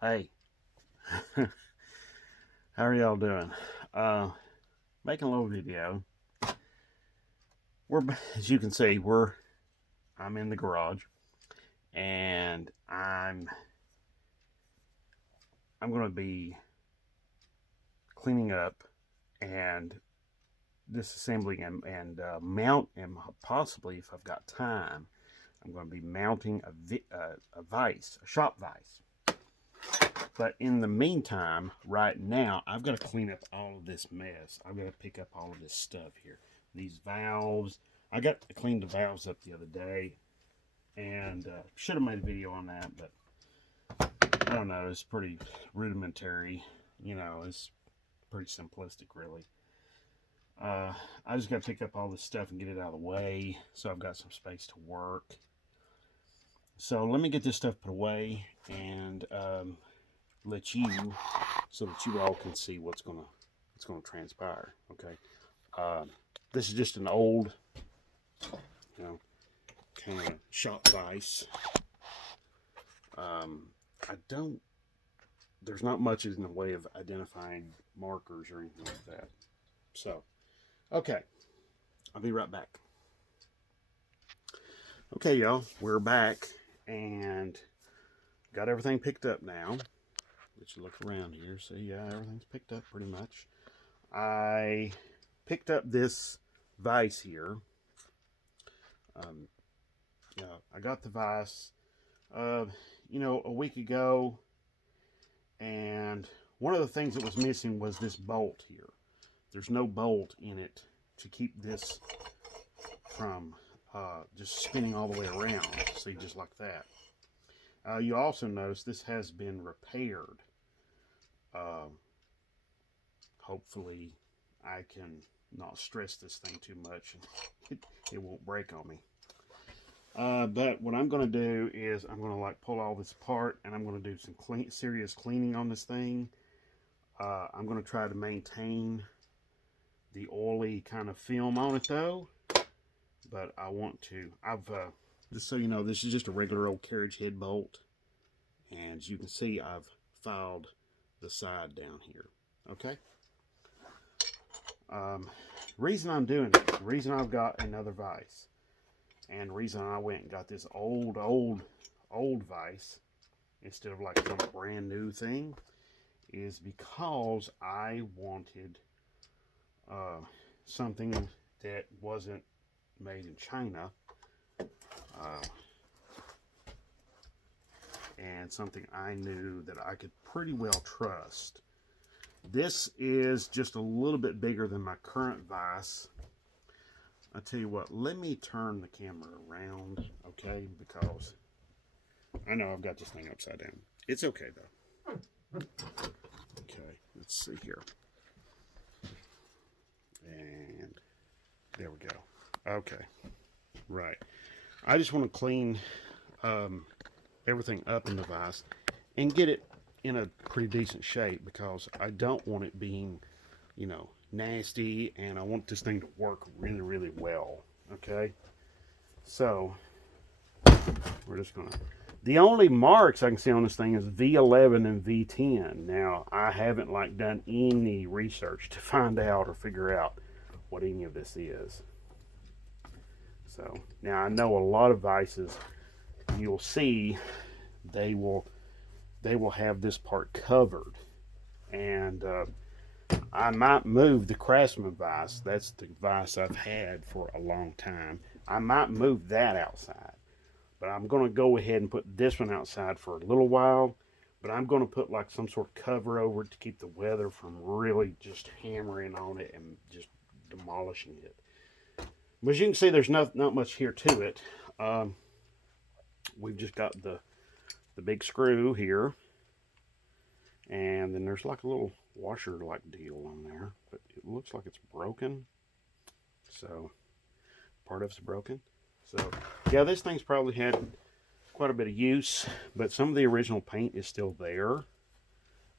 Hey, how are y'all doing? Uh, Making a little video. We're, as you can see, I'm in the garage, and I'm going to be cleaning up and disassembling mount, and possibly, if I've got time, I'm going to be mounting a vise, a shop vise. But in the meantime, right now, I've got to clean up all of this mess. I've got to pick up all of this stuff here. These valves. I got to clean the valves up the other day, and should have made a video on that, but I don't know. It's pretty rudimentary. It's pretty simplistic, really. I just got to pick up all this stuff and get it out of the way, so I've got some space to work. So let me get this stuff put away and let you, so that you all can see what's gonna transpire. Okay, this is just an old, kind of shop vise. I don't. There's not much in the way of identifying markers or anything like that. So, okay, I'll be right back. Okay, y'all, we're back and got everything picked up now. Let you look around here. See, yeah, everything's picked up pretty much. I picked up this vise here. I got the vise, a week ago, and one of the things that was missing was this bolt here. There's no bolt in it to keep this from just spinning all the way around. See, just like that. You also notice this has been repaired. Hopefully I can not stress this thing too much and it won't break on me. But what I'm going to do is I'm going to pull all this apart, and I'm going to do some serious cleaning on this thing. I'm going to try to maintain the oily kind of film on it though, but I've just so you know, this is just a regular old carriage head bolt, and as you can see, I've filed the side down here. Okay. Reason I'm doing it, the reason I've got another vise, and the reason I went and got this old vise instead of like some brand new thing, is because I wanted something that wasn't made in China, and something I knew that I could pretty well trust. This is just a little bit bigger than my current vise. I tell you what, let me turn the camera around, okay? Because I know I've got this thing upside down. It's okay though. Okay, let's see here. And there we go. Okay, right. I just want to clean everything up in the vise and get it in a pretty decent shape, because I don't want it being, nasty, and I want this thing to work really, really well. Okay, so we're just gonna. The only marks I can see on this thing is V11 and V10. Now, I haven't done any research to find out or figure out what any of this is. So now I know a lot of vices, you'll see they will have this part covered, and I might move the Craftsman vise. That's the vise I've had for a long time. I might move that outside, but I'm going to go ahead and put this one outside for a little while. But I'm going to put some sort of cover over it to keep the weather from really just hammering on it and just demolishing it. But as you can see, there's not much here to it. We've just got the big screw here, and then there's like a little washer deal on there, but it looks like it's broken. So part of it's broken. So yeah, this thing's probably had quite a bit of use, but some of the original paint is still there,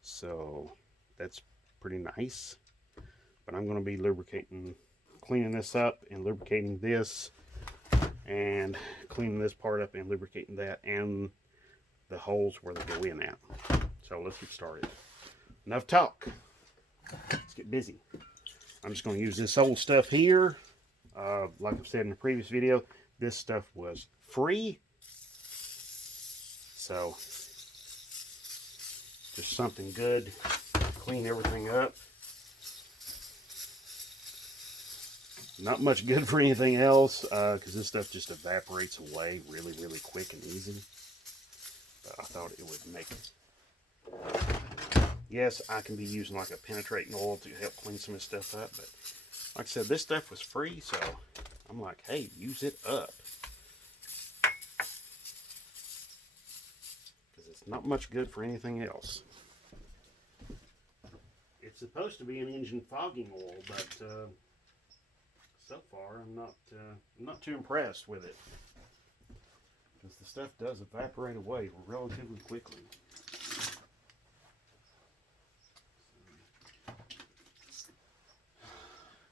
so that's pretty nice. But I'm going to be cleaning this up and lubricating this, and cleaning this part up and lubricating that, and the holes where they go in at. So let's get started. Enough talk. Let's get busy. I'm just going to use this old stuff here. Like I've said in the previous video, this stuff was free. So just something good to clean everything up. Not much good for anything else, because this stuff just evaporates away really, really quick and easy. But I thought it would make it. Yes, I can be using like a penetrating oil to help clean some of this stuff up, but like I said, this stuff was free, so I'm like, hey, use it up. Because it's not much good for anything else. It's supposed to be an engine fogging oil, but so far I'm not too impressed with it, because the stuff does evaporate away relatively quickly.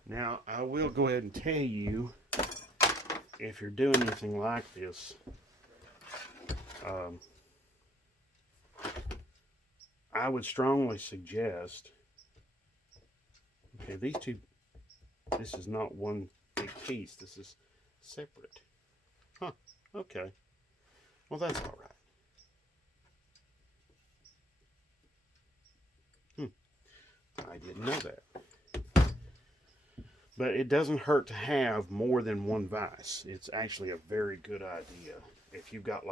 Now I will go ahead and tell you, if you're doing anything like this, I would strongly suggest, okay, these two, this is not one big piece. This is separate. Huh, okay. Well, that's all right. I didn't know that. But it doesn't hurt to have more than one vise. It's actually a very good idea. If you've got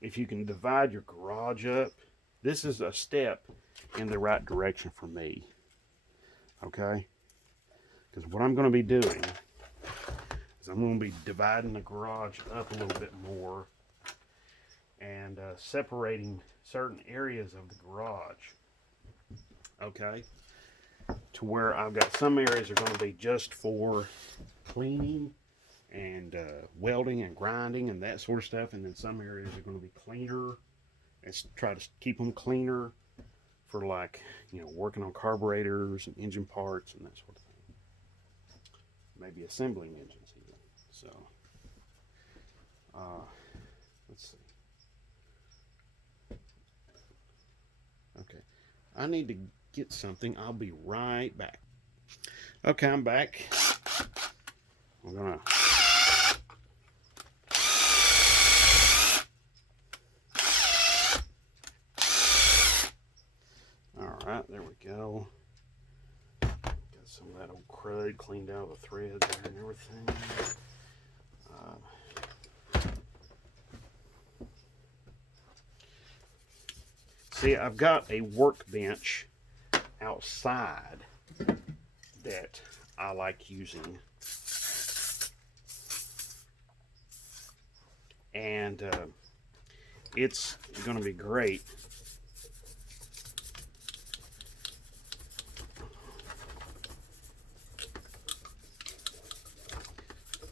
if you can divide your garage up, this is a step in the right direction for me. Okay? Because what I'm going to be doing is I'm going to be dividing the garage up a little bit more and separating certain areas of the garage. Okay? To where I've got some areas are going to be just for cleaning and welding and grinding and that sort of stuff, and then some areas are going to be cleaner and try to keep them cleaner for, like, you know, working on carburetors and engine parts and that sort of thing. Maybe assembling engines even. So let's see. Okay, I need to get something. I'll be right back. Okay, I'm back. I'm gonna alright, there we go. Got some of that old crud cleaned out of the threads there and everything. See, I've got a workbench outside that I like using, and it's going to be great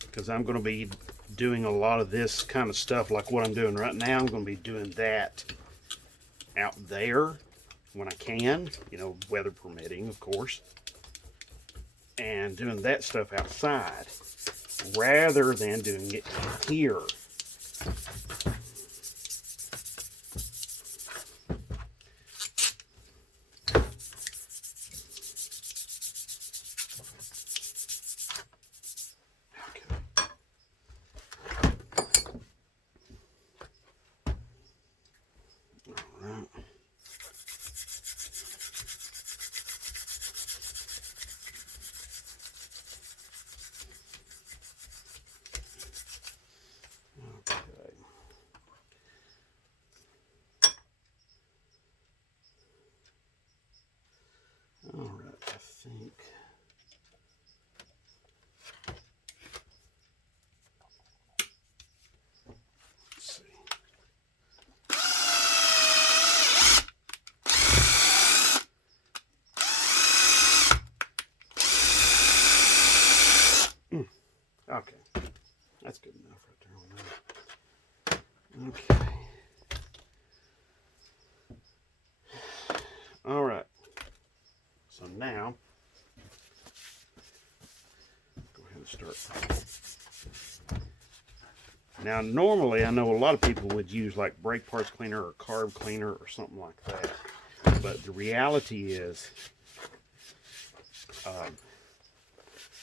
because I'm going to be doing a lot of this kind of stuff like what I'm doing right now. I'm going to be doing that out there when I can, you know, weather permitting, of course, and doing that stuff outside rather than doing it here. Alright, I think. Let's see. Okay, that's good enough right there on that. Okay. Alright. So now, go ahead and start. Now, normally, I know a lot of people would use like brake parts cleaner or carb cleaner or something like that. But the reality is,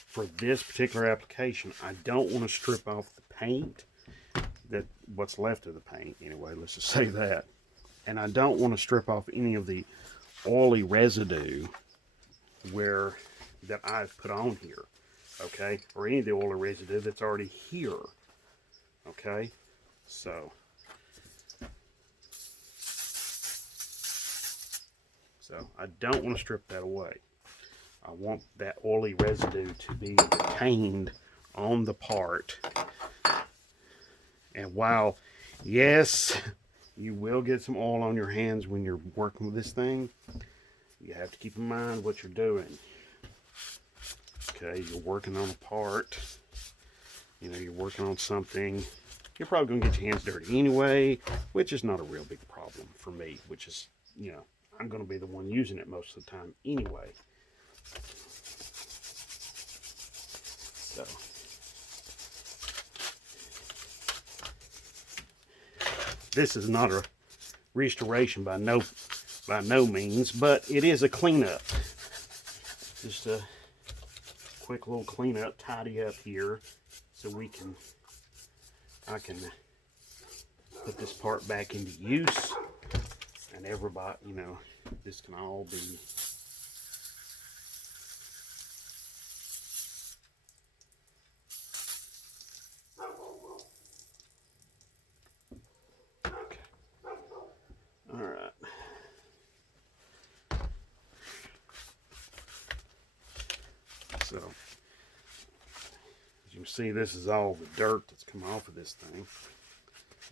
for this particular application, I don't want to strip off the paint, what's left of the paint anyway, let's just say that. And I don't want to strip off any of the oily residue that I've put on here, okay? Or any of the oily residue that's already here, okay? So I don't want to strip that away. I want that oily residue to be retained on the part. And while, yes, you will get some oil on your hands when you're working with this thing, you have to keep in mind what you're doing. Okay, you're working on a part, you know, you're working on something, you're probably going to get your hands dirty anyway, which is not a real big problem for me, which is, you know, I'm going to be the one using it most of the time anyway. So, this is not a restoration by no means, but it is a cleanup. Just a quick little cleanup, tidy up here, so I can put this part back into use, and everybody, you know, this can all be okay. All right. So, as you can see, this is all the dirt that's come off of this thing.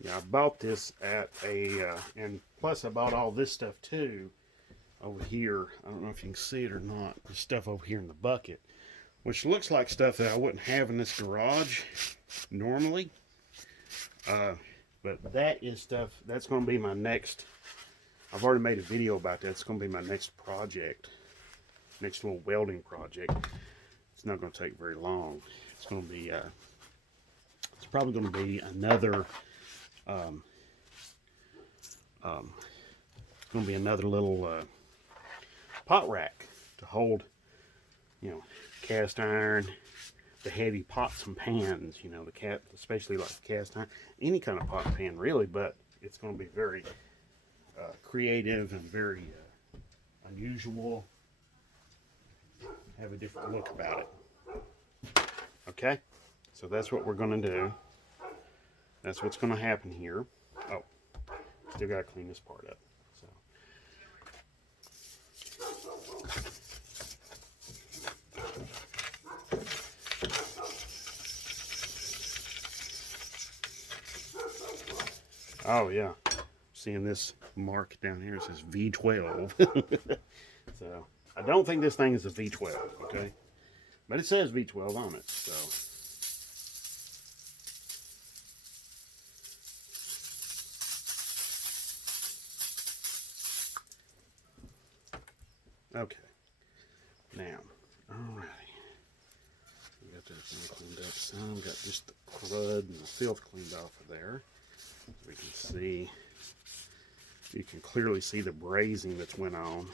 Yeah, I bought this at and plus I bought all this stuff too over here. I don't know if you can see it or not. The stuff over here in the bucket, which looks like stuff that I wouldn't have in this garage normally. But that is stuff, that's going to be my next, I've already made a video about that. It's going to be my next project, next little welding project. It's not going to take very long. It's going to be, it's probably going to be another, it's going to be another little pot rack to hold, you know, cast iron, the heavy pots and pans, you know, especially like cast iron, any kind of pot and pan really, but it's going to be very creative and very unusual. Have a different look about it. Okay, so that's what we're going to do. That's what's going to happen here. Oh, still got to clean this part up. Oh yeah, seeing this mark down here, it says V12. So I don't think this thing is a V12, okay? But it says V12 on it, so. Okay, now, alrighty. We got that thing cleaned up some, got just the crud and the filth cleaned off of there. We can see, you can clearly see the brazing that's went on.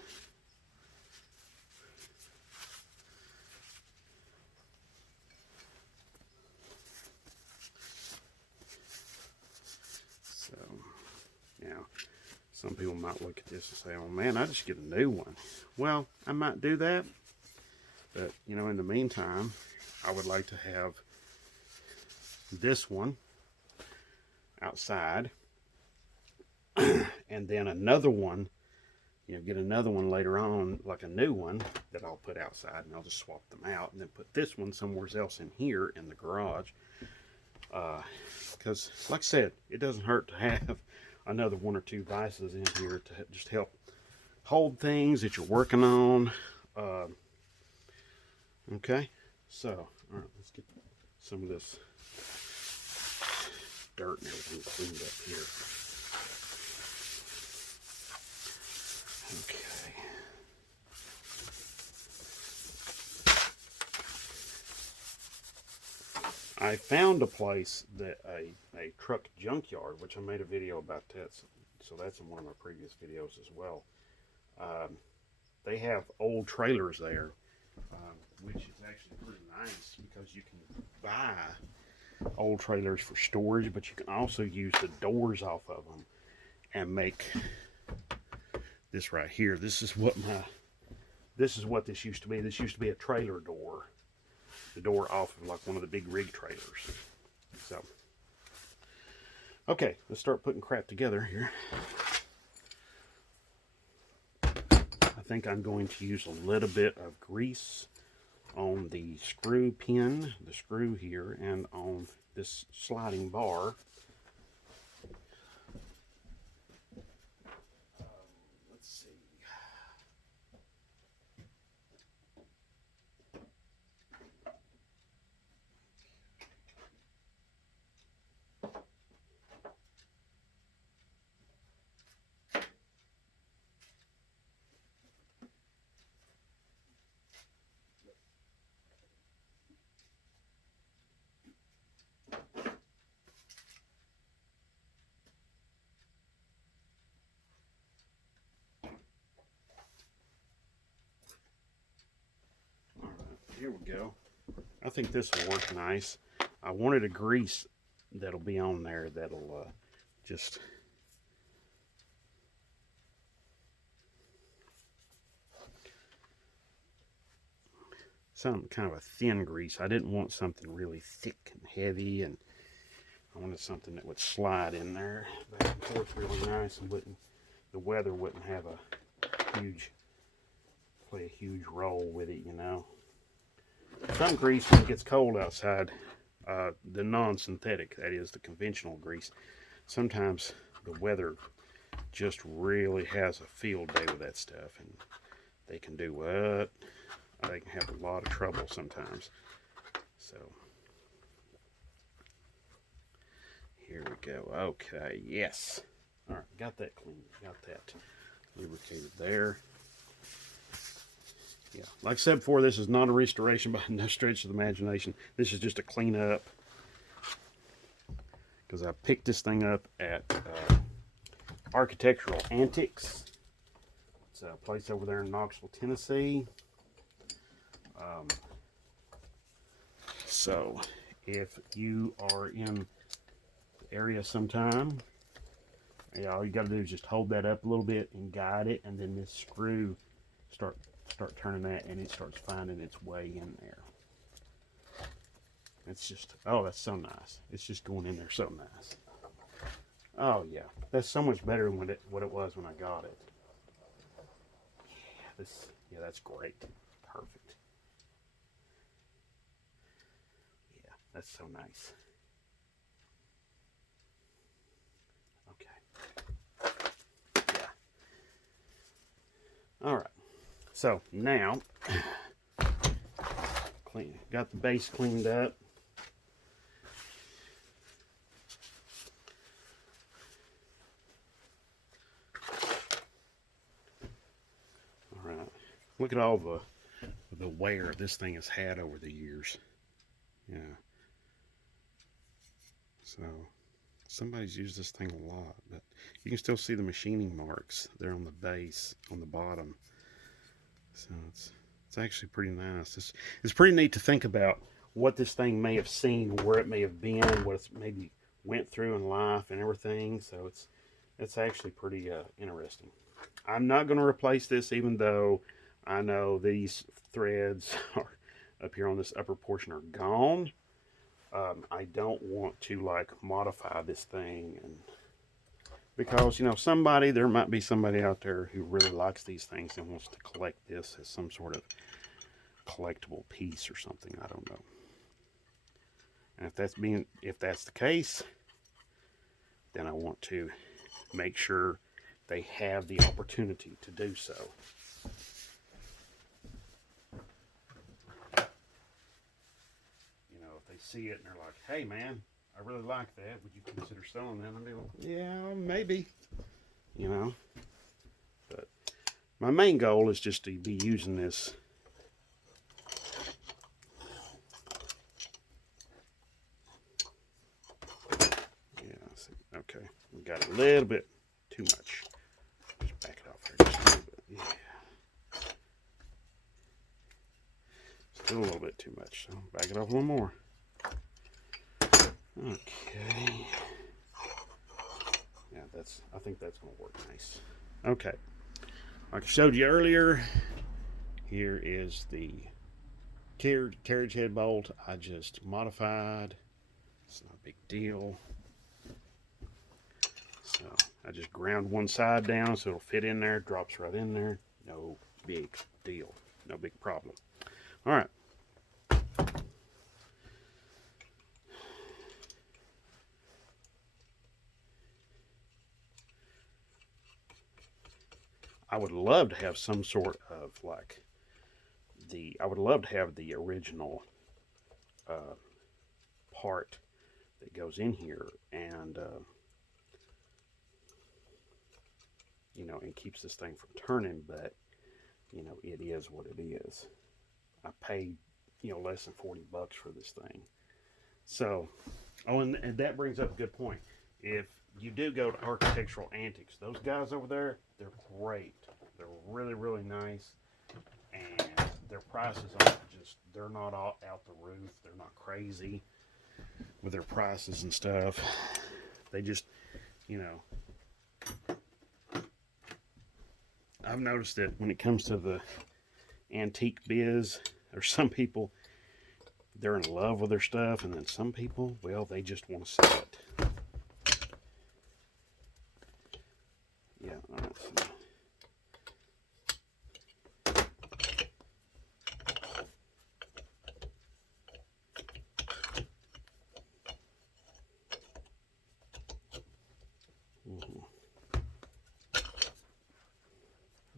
So, now, some people might look at this and say, oh man, I just get a new one. Well, I might do that, but you know, in the meantime, I would like to have this one outside, and then another one, you know, get another one later on, like a new one that I'll put outside, and I'll just swap them out, and then put this one somewhere else in here in the garage, because like I said, it doesn't hurt to have another one or two vices in here to just help hold things that you're working on. Okay, so all right, let's get some of this dirt and everything cleaned up here. Okay. I found a place that a truck junkyard, which I made a video about that, so that's in one of my previous videos as well. They have old trailers there, which is actually pretty nice because you can buy old trailers for storage, but you can also use the doors off of them and make this right here. This is what this used to be. This used to be a trailer door. The door off of like one of the big rig trailers. So, okay, let's start putting crap together here. I think I'm going to use a little bit of grease on the screw pin, the screw here, and on this sliding bar. Let's see. Here we go. I think this will work nice. I wanted a grease that'll be on there that'll just some kind of a thin grease. I didn't want something really thick and heavy, and I wanted something that would slide in there back and forth really nice and the weather wouldn't have play a huge role with it, you know. Some grease, when it gets cold outside, the non-synthetic, that is the conventional grease, sometimes the weather just really has a field day with that stuff, and they can do what? They can have a lot of trouble sometimes. So, here we go. Okay, yes. All right, got that clean, got that lubricated there. Yeah, like I said before, this is not a restoration by no stretch of the imagination. This is just a cleanup, because I picked this thing up at Architectural Antics. It's a place over there in Knoxville, Tennessee. So, if you are in the area sometime, yeah, all you got to do is just hold that up a little bit and guide it, and then this screw start turning that, and it starts finding its way in there. It's just, oh, that's so nice. It's just going in there so nice. Oh yeah, that's so much better than what it was when I got it. Yeah, that's great. Perfect. Yeah, that's so nice. Okay. Yeah. All right. So now, got the base cleaned up. All right, look at all the wear this thing has had over the years. Yeah. So somebody's used this thing a lot, but you can still see the machining marks there on the base, on the bottom. So it's actually pretty nice. It's pretty neat to think about what this thing may have seen, where it may have been, what it's maybe went through in life and everything. So it's actually pretty interesting. I'm not going to replace this, even though I know these threads are up here on this upper portion are gone. I don't want to like modify this thing, and because, you know, there might be somebody out there who really likes these things and wants to collect this as some sort of collectible piece or something. I don't know. And if that's the case, then I want to make sure they have the opportunity to do so. You know, if they see it and they're like, hey man, I really like that, would you consider selling that? I'd be like, yeah, maybe. You know, but my main goal is just to be using this little bit too much. Just back it off there just a little bit. Yeah. Still a little bit too much. So back it off a little more. Okay. Yeah, I think that's going to work nice. Okay. Like I showed you earlier, here is the carriage head bolt I just modified. It's not a big deal. So I just ground one side down so it'll fit in there, drops right in there. No big deal. No big problem. All right. I would love to have some sort of like I would love to have the original part that goes in here and you know, and keeps this thing from turning, but you know, it is what it is. I paid, you know, less than $40 for this thing. So, oh, and that brings up a good point. If you do go to Architectural Antiques, those guys over there, they're great. They're really, really nice. And their prices aren't just, they're not all out the roof. They're not crazy with their prices and stuff. They just, you know, I've noticed that when it comes to the antique biz, there's some people, they're in love with their stuff, and then some people, well, they just want to sell it. Yeah, all right.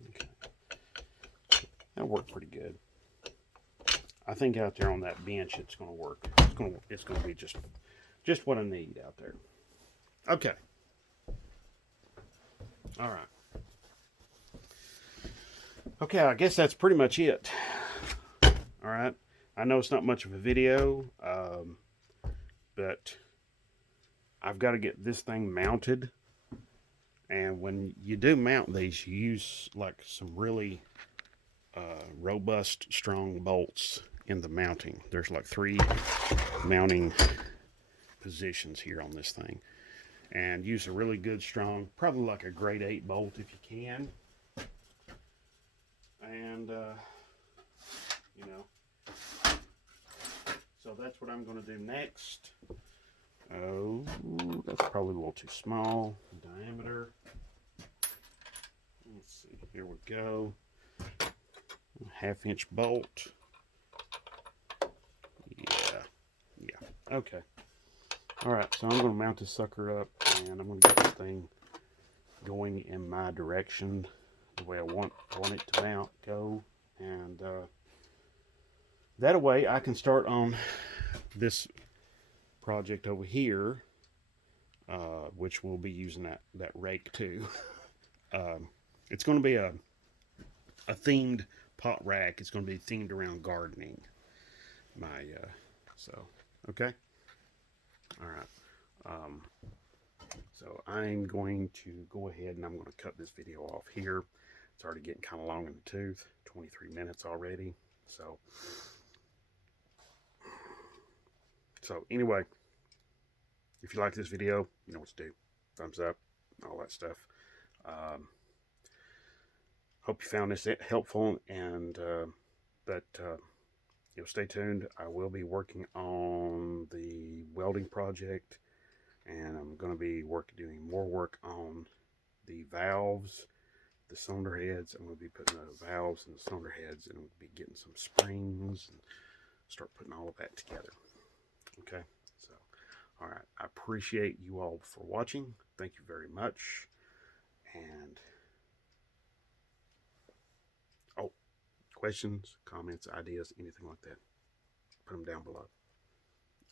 Okay. That worked pretty good. I think out there on that bench, it's going to work. It's going to be just what I need out there. Okay. All right. Okay, I guess that's pretty much it. All right. I know it's not much of a video, but I've got to get this thing mounted. And when you do mount these, you use like some really robust, strong bolts in the mounting. There's like 3 mounting positions here on this thing. And use a really good, strong, probably like a grade 8 bolt if you can. And, you know, so that's what I'm going to do next. Oh, that's probably a little too small diameter. Let's see, here we go. 1/2 inch bolt. Yeah, okay. All right, so I'm going to mount this sucker up, and I'm going to get this thing going in my direction, the way I want it to go, and that way I can start on this project over here, which we'll be using that rake too. It's going to be a themed pot rack. It's going to be themed around gardening. So okay. All right. So I'm going to go ahead and I'm going to cut this video off here. It's already getting kind of long in the tooth. 23 minutes already. So anyway, if you like this video, you know what to do. Thumbs up, all that stuff. Hope you found this helpful, and you know, stay tuned. I will be working on the welding project, and I'm going to be doing more work on the valves, the cylinder heads. I'm going to be putting the valves and the cylinder heads, and we'll be getting some springs and start putting all of that together. Okay, so all right, I appreciate you all for watching. Thank you very much. And oh, questions, comments, ideas, anything like that, put them down below.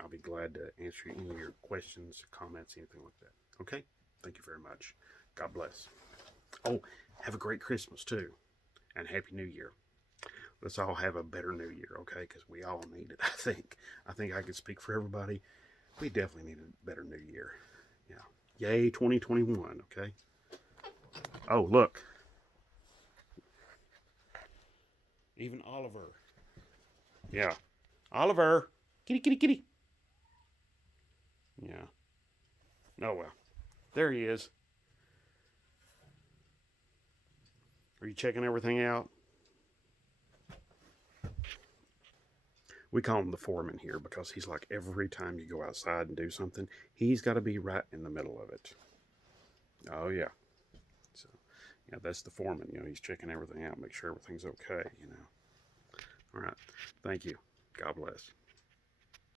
I'll be glad to answer any of your questions, comments, anything like that. Okay? Thank you very much. God bless. Oh, have a great Christmas too. And Happy New Year. Let's all have a better New Year, okay? Because we all need it, I think. I think I can speak for everybody. We definitely need a better New Year. Yeah. Yay, 2021, okay? Oh, look. Even Oliver. Yeah. Oliver. Kitty, kitty, kitty. Yeah. Oh, well. There he is. Are you checking everything out? We call him the foreman here because he's like every time you go outside and do something, he's got to be right in the middle of it. Oh, yeah. So, yeah, that's the foreman. You know, he's checking everything out, make sure everything's okay, you know. All right. Thank you. God bless.